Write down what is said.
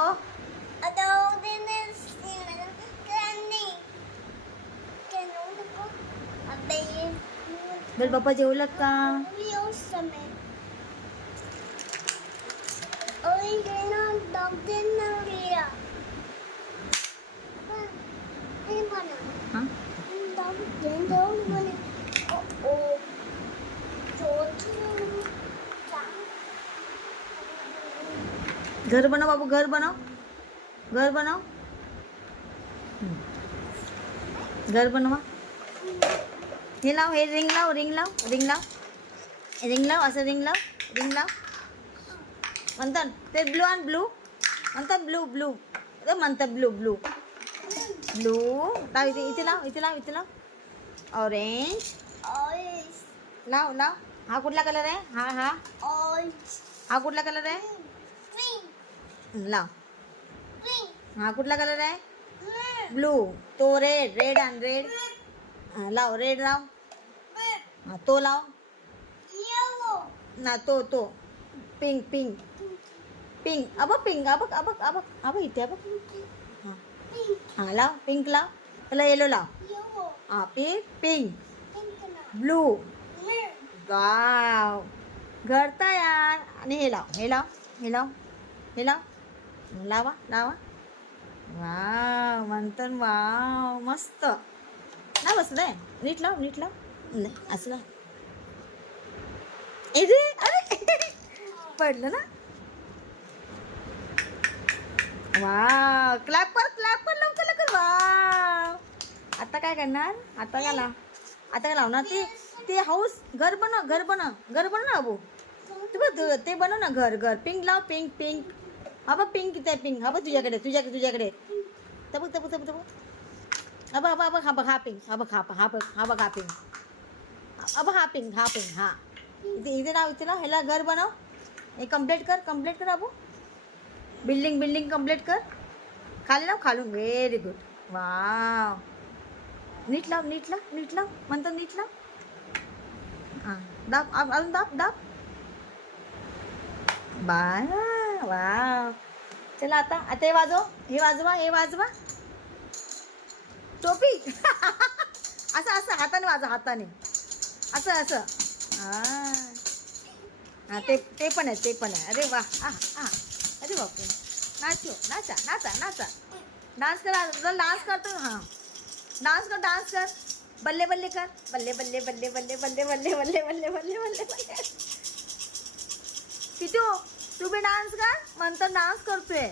आता उद्यानेच नाही नको अबे बोल बाप्पा जेवलात का? येऊ समय ओय गेना डॉग देना रिया हे बना हां डॉग देन डॉग बने ओ छोटी घर बनव बाबू, घर बनव, घर बनव. घर बनवा. हे लाव, हे रिंग लाव, रिंग लाव, रिंग लाव, रिंग लाव, असं रिंग लाव, रिंग लाव. म्हणतात ते ब्लू आणि ब्लू म्हणतात, ब्लू ब्लू ते म्हणतात, ब्लू ब्लू ब्लू. लाव इथे, इथे लाव, इथे लाव, इथे लाव. ऑरेंज ऑरेंज लाव, लाव. हा कुठला कलर आहे? हा हा ऑरेंज हा कुठला कलर आहे? ग्रीन लाव. ग्रीन हा कुठला कलर आहे? Red blue. तो रेड, रेड आणि रेड. लाव, रेड लाव. हा तो लाव येलो ना, तो पिंक, पिंक, पिंक. अब पिंक, अब इथे अब. हां पिंक हां लाव, पिंक लाव. त्याला येलो लाव. येलो हां पिंक, पिंक, पिंक ना ब्लू. रेड वाव, घर तयार. आणि हे लाव, हे लाव, हे लाव, हे लाव. लावा, लावा. वाव म्हणतात, वाव मस्त. ना बसलं आहे, नीट लाव, नीट लाव. नाही असं लाव. इथे अरे पडलं ना. वाव, क्लॅप कर लवकर लवकर. वाव. आता काय करणार? आता काय लाव, आता काय लावणार? ते हाऊस, घर बनव, घर बनव, घर बनव ना अबू. ते बनव ना घर, घर. पिंक लाव, पिंक, पिंक. हा बघ पिंक किती आहे, पिंक. हा बघ तुझ्याकडे, तुझ्याकडे, तुझ्याकडे. तबक तबक तबक तबक. हा बघ, हा बघ, हा पिंक. हा बघ, हा बघ, हा बघ, हा पिंक. अब हा पिंक, हा पिंक. हा इथे लाव, इथे लाव. ह्याला घर बनव. हे कम्प्लीट कर, कम्प्लीट कर अबू. बिल्डिंग, बिल्डिंग कम्प्लीट कर. खाली लाव, खालून. Very good. वाव. नीट लाव, नीट लाव, नीट लाव. म्हणतात नीट लाव. हां दाब, अजून दाब, दाब. बाय. वाव. चला आता, आता हे वाजव, हे वाजवा, हे वाजवा. टोपी. असं असं हाताने वाजवा, हाताने. असं असं. हां हां ते पण आहे, ते पण आहे. अरे वा. अरे बापरे. नाचो, नाचा, नाचा, नाचा. डान्स करा, जर डान्स करतो. हां डान्स कर, डान्स कर. बल्ले बल्ले कर. बल्ले बल्ले बल्ले बल्ले बल्ले बल्ले बल्ले बल्ले बल्ले बल्ले बल्ले. किटू तू बी डान्स कर. म्हणतो डान्स करतोय.